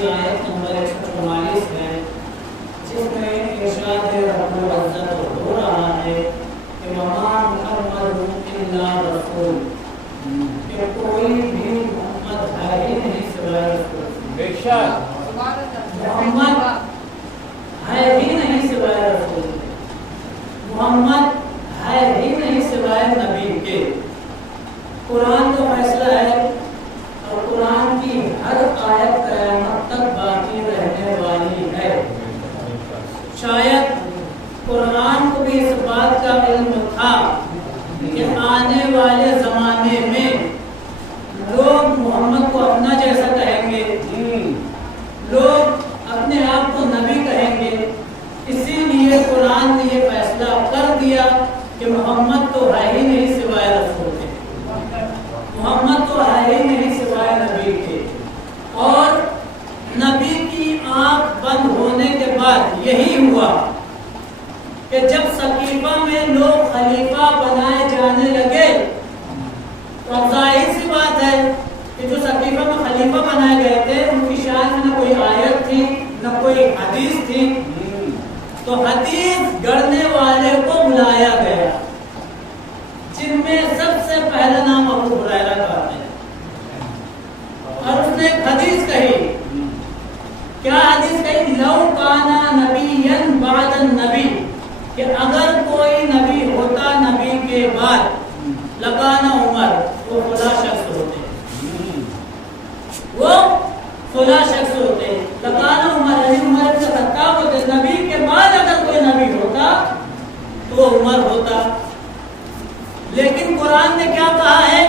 کی آیت نمبر 144 ہے، جس میں ارشاد رب العزت ہو رہا ہے کہ وما محمد الا رسول، کہ کوئی بھی محمد ہے ہی نہیں سوائے رسول۔ بے شک محمد ہے ہی نہیں سوائے رسول، محمد ہے ہی نہیں سوائے نبی کے۔ قرآن کا فیصلہ ہے اور قرآن کی ہر آیت قیامت تک باقی رہنے والی ہے۔ شاید قرآن کو بھی اس بات کا علم تھا کہ آنے والے زمانے میں لوگ محمد کو اپنا جیسا کہیں گے، لوگ اپنے آپ کو نبی کہیں گے، اسی لیے قرآن نے یہ فیصلہ کر دیا کہ محمد تو ہے ہی نہیں سوائے رسول کے، محمد تو ہے ہی نہیں سوائے نبی کے۔ اور نبی کی آنکھ بند ہونے کے بعد یہی ہوا کہ جب سقیفہ میں لوگ خلیفہ بنائے جانے لگے تو اب ظاہر سی بات ہے کہ جو سقیفہ میں خلیفہ بنائے گئے تھے ان کی شان میں نہ کوئی آیت تھی نہ کوئی حدیث تھی، تو حدیث گڑھنے والے کو بلایا گیا، جن میں سب سے پہلا نام ابو ہریرہ کا ہے، اور اس نے ایک حدیث کہی۔ کیا حدیث کہی؟ لو کانا نبیا بعد النبی، کہ اگر کوئی نبی ہوتا نبی کے بعد لکانا عمر، وہ فلاں شخص ہوتے، وہ فلاں شخص ہوتے، لکانا عمر یعنی عمر بن خطاب ہوتے۔ نبی کے بعد اگر کوئی نبی ہوتا تو عمر ہوتا۔ لیکن قرآن نے کیا کہا ہے؟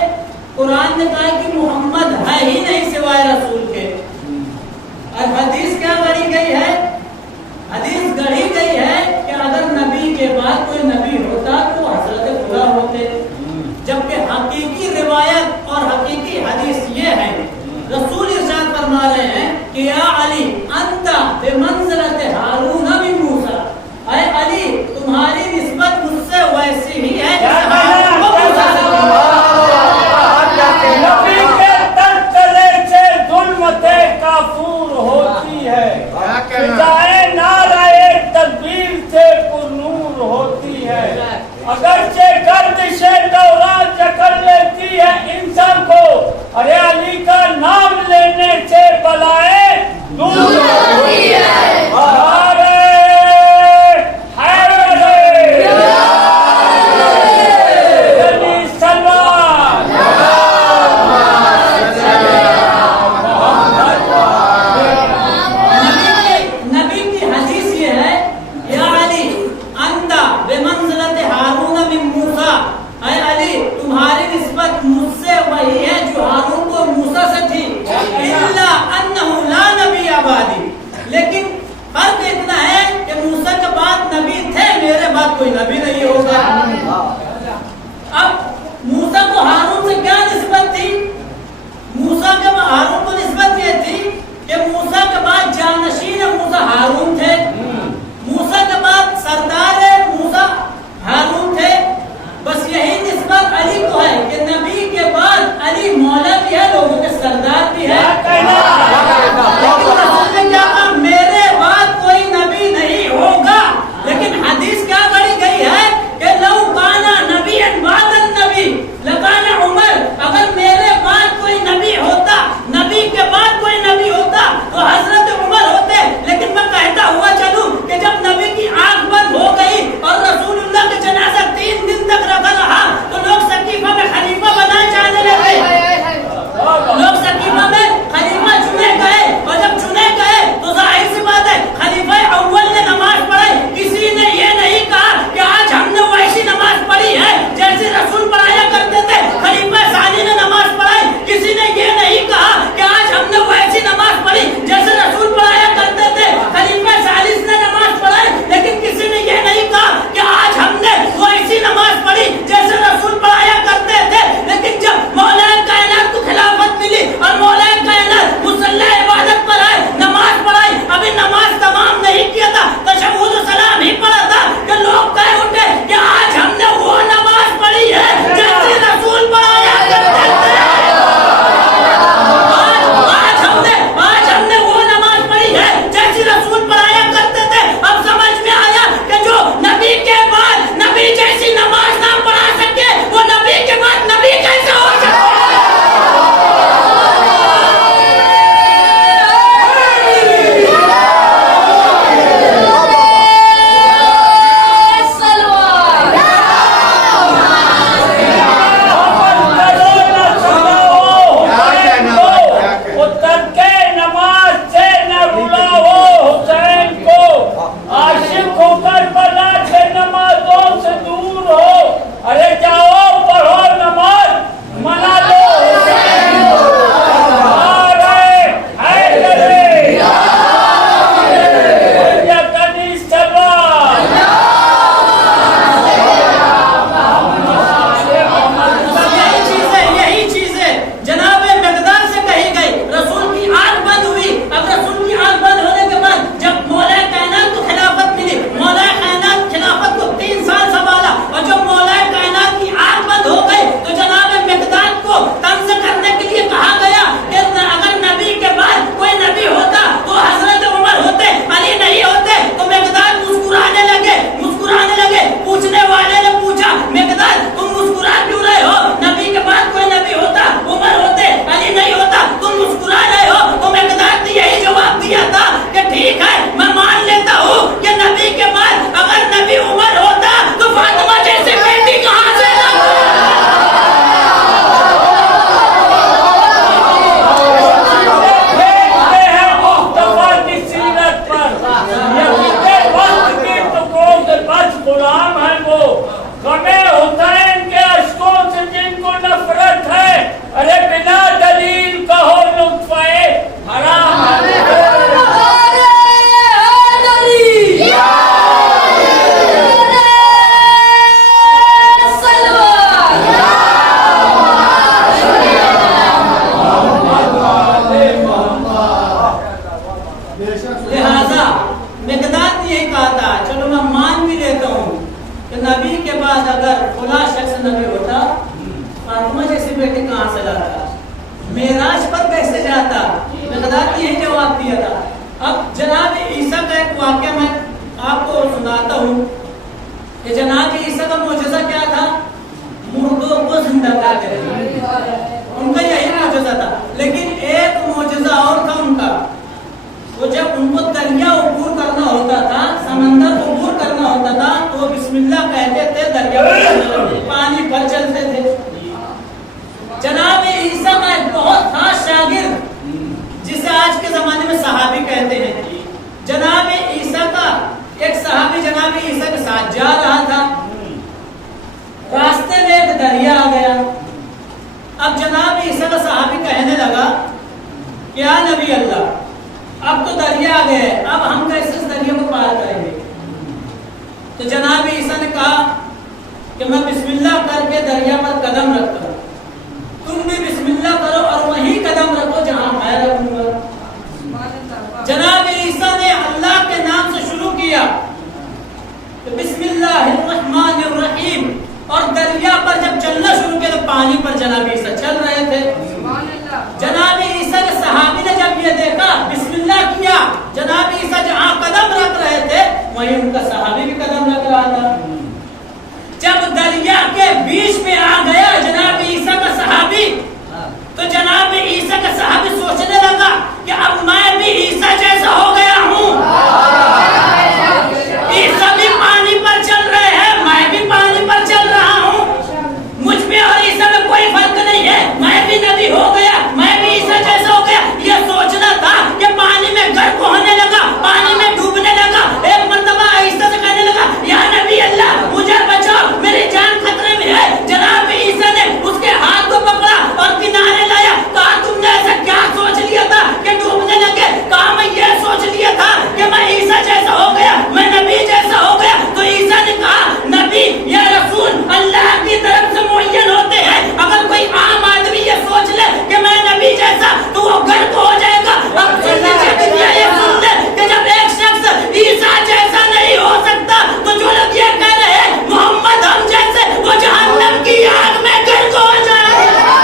قرآن نے کہا کہ محمد ہے ہی نہیں سوائے رسول کے۔ اور حدیث کیا گڑھی گئی ہے؟ حدیث گڑھی گئی ہے کہ اگر نبی کے بعد کوئی نبی ہوتا تو حضرت خدا ہوتے، جبکہ حقیقی روایت اور حقیقی حدیث یہ ہے، رسول ارشاد فرما رہے ہیں کہ یا علی انت بمنزلت ہارون بموسیٰ، اے علی تمہاری نسبت مجھ سے ویسی ہی ہے جیسے ہارون کو موسیٰ سے۔ نبی کے تذکرے سے ظلمت کافور ہوتی ہے، فضائے نعرہ تکبیر سے پر نور ہوتی ہے۔ اگرچہ گردش دوران جکڑ لیتی ہے انسان کو، ارے علی کا نام لینے سے بلائیں دور ہوتی ہے۔ لہذا مقداد نے یہ کہا تھا، چلو میں مان بھی لیتا ہوں کہ نبی کے بعد اگر فلاں شخص نبی ہوتا، فاطمہ جیسی بیٹی کہاں سے لاتا، معراج پر کیسے جاتا؟ مقداد نے یہی جواب دیا تھا۔ اب جناب عیسیٰ کا ایک واقعہ میں آپ کو سناتا ہوں کہ جناب عیسیٰ کا معجزہ کیا تھا؟ مردوں کو زندہ کر دے، ان کا یہی معجزہ تھا۔ لیکن ایک معجزہ اور تھا ان کا، وہ جب ان کو دریا عبور کرنا ہوتا تھا، سمندر عبور کرنا ہوتا تھا، تو وہ بسم اللہ کہتے تھے، دریا پانی پر چلتے تھے۔ جناب عیسیٰ کا ایک بہت خاص شاگرد جسے آج کے زمانے میں صحابی کہتے ہیں، جناب عیسیٰ کا ایک صحابی جناب عیسیٰ کے ساتھ جا رہا تھا، راستے میں ایک دریا آ گیا۔ اب جناب عیسیٰ کا صحابی کہنے لگا کہ یا نبی اللہ، اب تو دریا آ گیا ہے، اب ہم کیسے اس دریا کو پار کریں گے؟ تو جناب عیسیٰ نے کہا کہ میں بسم اللہ کر کے دریا پر قدم رکھتا ہوں، تم بھی بسم اللہ کرو اور وہیں قدم رکھو جہاں میں رکھوں گا۔ جناب عیسیٰ نے اللہ کے نام سے شروع کیا کہ بسم اللہ الرحمن الرحیم، اور دریا پر جب چلنا شروع کیا تو پانی پر جناب عیسیٰ چل رہے تھے۔ جناب عیسیٰ کے صحابی نے جب یہ دیکھا، بسم اللہ کیا، جناب عیسیٰ جہاں قدم رکھ رہے تھے وہیں ان کا صحابی بھی قدم رکھ رہا تھا۔ جب دریا کے بیچ میں آ گیا جناب عیسیٰ کا صحابی، تو جناب عیسیٰ کا صحابی سوچنے لگا کہ اب میں بھی عیسیٰ جیسا ہو گیا ہوں، عیسیٰ بھی پانی پر چل رہے ہیں، میں بھی پانی پر چل رہا ہوں، مجھ میں اور عیسیٰ میں کوئی فرق نہیں ہے، میں بھی نبی ہو گیا، میں بھی عیسیٰ جیسا ہو گیا۔ یہ سوچنا تھا کہ پانی میں غرق ہونے لگا، پانی میں ڈوبنے لگا۔ ایک مرتبہ عیسیٰ سے کہنے لگا یا نبی اللہ مجھے بچاؤ، میری جان خطرے میں ہے۔ جناب عیسیٰ نے اس کے ہاتھ کو پکڑا اور کنارے لایا، کہا تم نے ایسا کیا سوچ لیا تھا کہ ڈوبنے لگے؟ کہا میں یہ سوچ لیا تھا کہ میں عیسیٰ جیسا ہو گیا، میں نبی جیسا ہو گیا۔ تو عیسیٰ نے کہا نبی یا رسول اللہ کی طرف سے معین ہوتے ہیں، اگر کوئی عام آدمی یہ سوچ لے کہ میں نبی جیسا تو وہ غرق ہو جائے گا۔ اب سن لیجیے دنیا، یہ سن لے کہ جب ایک شخص عیسیٰ جیسا نہیں ہو سکتا تو جو لوگ یہ کہہ رہے ہیں محمد ہم جیسے، وہ جہنم کی آگ میں غرق ہو جائے گا۔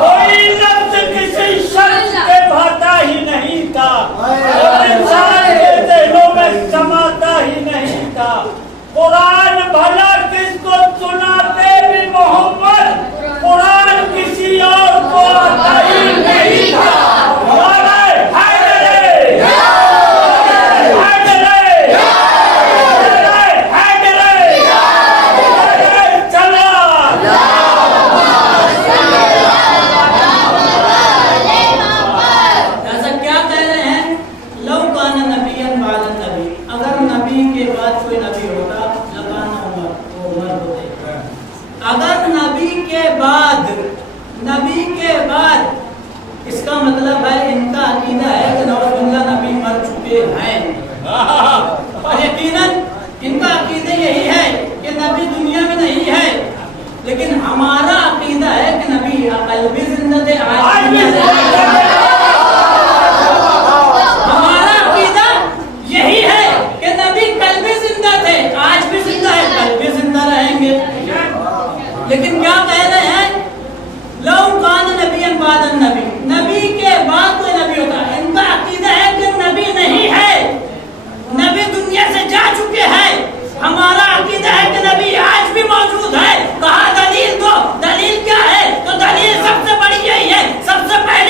کوئی لفظ کسی شخص کے بھاتا ہی نہیں تھا اور انسان کے ذہنوں میں سماتا ہی نہیں تھا۔ قرآن بھلا کس کو سناتے بھی محمد، قرآن کسی اور کو آتا ہی نہیں تھا۔ نبی کے بعد اس کا مطلب ہے ان کا عقیدہ ہے کہ نعوذ باللہ نبی مر چکے ہیں، اور یقیناً ان کا عقیدہ یہی ہے کہ نبی دنیا میں نہیں ہے، لیکن ہمارا عقیدہ ہے کہ نبی قلبی زندہ تھے، آج بھی ہمارا عقیدہ یہی ہے کہ نبی قلبی زندہ تھے، آج بھی زندہ ہے، قلبی زندہ رہیں گے۔ لیکن کیا کہہ رہے ہیں؟ لو کان نبی بعد النبی، نبی کے بعد کوئی نبی ہوتا ہے۔ ان کا عقیدہ ہے کہ نبی نہیں ہے، نبی دنیا سے جا چکے ہیں۔ ہمارا عقیدہ ہے کہ نبی آج بھی موجود ہے۔ کہا دلیل دو، دلیل کیا ہے؟ تو دلیل سب سے بڑی یہی ہے، سب سے پہلے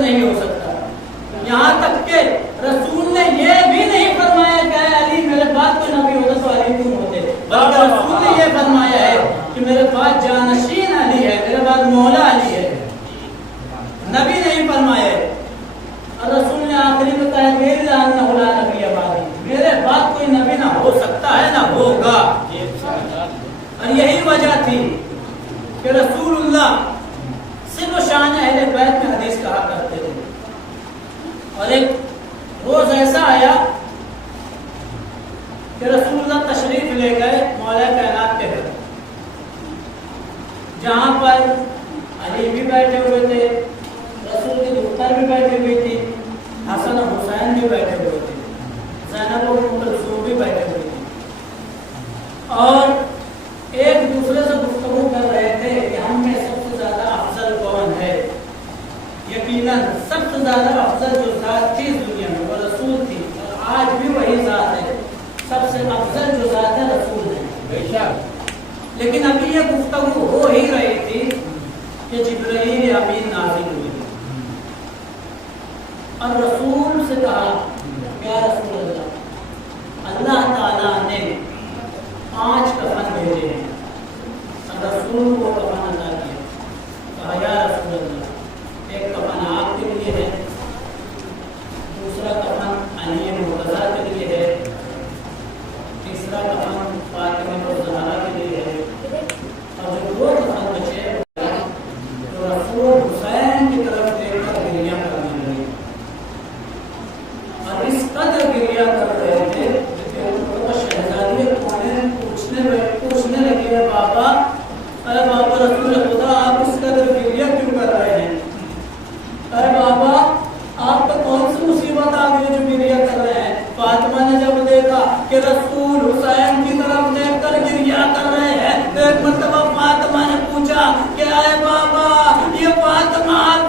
نہیں ہو سکتا. یہاں تک کہ رسول نے یہ بھی نہیں فرمایا کہ علی میرے بعد کوئی نبی ہوتا تو علی تم ہوتے, بلکہ رسول نے یہ فرمایا ہے کہ میرے بعد جانشین علی ہے, میرے بعد مولا علی ہے. نبی نہیں فرمایا ہے. اور رسول نے آخری میں کہا میرے لانہ لا نبی بعدی, میرے بعد کوئی نبی نہ ہو سکتا ہے نہ ہوگا. اور یہی وجہ تھی کہ رسول اللہ صرف شان اہل بیت میں حدیث کہا کرتے تھے. اور ایک روز ایسا آیا کہ رسول اللہ تشریف لے گئے مولا کائنات کے گھر, جہاں پر علی بھی بیٹھے ہوئے تھے, رسول کی دختر بھی بیٹھی ہوئی تھی, حسن اور حسین بھی بیٹھے ہوئے تھے, زینب اور ام کلثوم بھی بیٹھے ہوئے تھے, اور ایک دوسرے سے گفتگو کر رہے تھے کہ ہم میں سب سے زیادہ افضل کون ہے. یقیناً سب سے زیادہ افضل جو ذات تھی اس دنیا میں وہ رسول تھی, اور آج بھی وہی ذات ہے. سب سے افضل جو ذات ہے رسول ہے. لیکن ابھی یہ گفتگو ہو ہی رہی تھی کہ جبرائیل امین نازل ہوئی اور رسول سے کہا یا رسول اللہ, اللہ تعالیٰ نے 5 کفن بھیجے ہیں, اور رسول کو کفن عطا کیا. کہا یا رسول اللہ, ایک کفن آپ کے لیے ہے, دوسرا کفن علی مرتضیٰ کے لیے ہے, تیسرا کفن فاطمہ الزہرا کے لیے ہے, اور جو 2 کفن بچے تو رسول حسین کی طرف دیکھ کر گریہ کرنے لگے. اور اس قدر گریہ کر رہے تھے کہ وہ شہزادی پوچھنے لگے بابا, ارے بابا رسول خدا آپ اس قدر گریہ کیوں کر رہے ہیں؟ ارے بابا آپ کو کون سی مصیبت آ گئی جو گریہ کر رہے ہیں؟ فاطمہ نے جب دیکھا کہ رسول حسین کی طرف دیکھ کر گریہ کر رہے ہیں, ایک مرتبہ فاطمہ نے پوچھا کہ اے بابا یہ فاطمہ آپ